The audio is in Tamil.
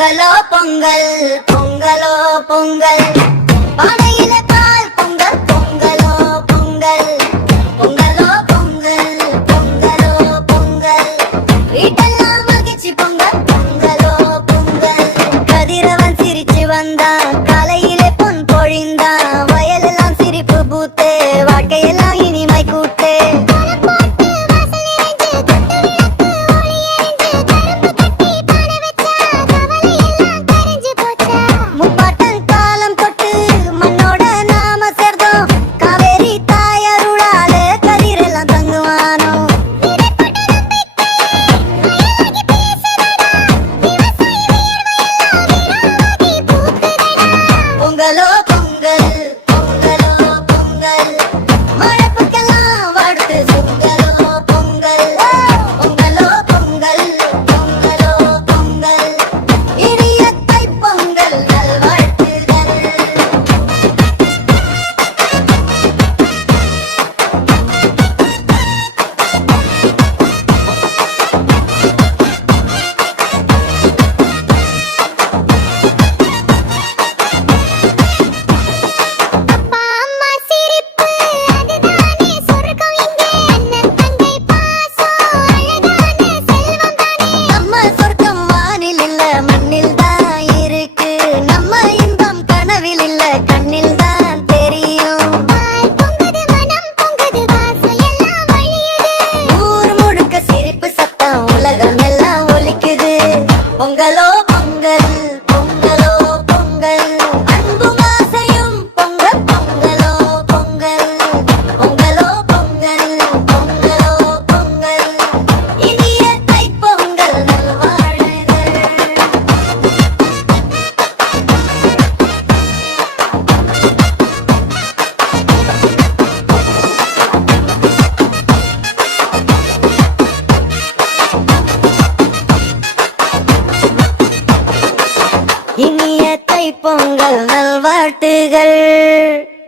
பொங்கலோ பொங்கல் பொங்கலோ பொங்கல் பானையில பால் பொங்கல் பொங்கலோ பொங்கல் பொங்கலோ பொங்கல் பொங்கலோ பொங்கல் வீட்டெல்லாம் மகிழ்ச்சி பொங்கல் பொங்கலோ பொங்கல் கதிரவன் சிரிச்சு வந்தான் காலையிலே பொன் பொழிந்தான் வயலெல்லாம் சிரிப்பு பூத்தே வாழ்க்கையெல்லாம் இனிமை கூட்டே பொங்கலோ பொங்கல் பொங்கலோ பொங்கல் மழைப்புக்கெல்லாம் வாழ்த்து பொங்கலோ பொங்கல் பொங்கலோ பொங்கல் பொங்கலோ பொங்கல் இனிய தைப்பொங்கல் நல்வாழ்த்துகள். பொங்கலோ பொங்கல் பொங்கலோ பொங்கல் அன்பும் ஆசையும் பொங்கல் பொங்கலோ பொங்கல் பொங்கலோ பொங்கல் பொங்கலோ பொங்கல் இனிய தைப்பொங்கல் நல்வாழ்த்துகள். இனிய தைப்பொங்கல் நல்வாழ்த்துகள்.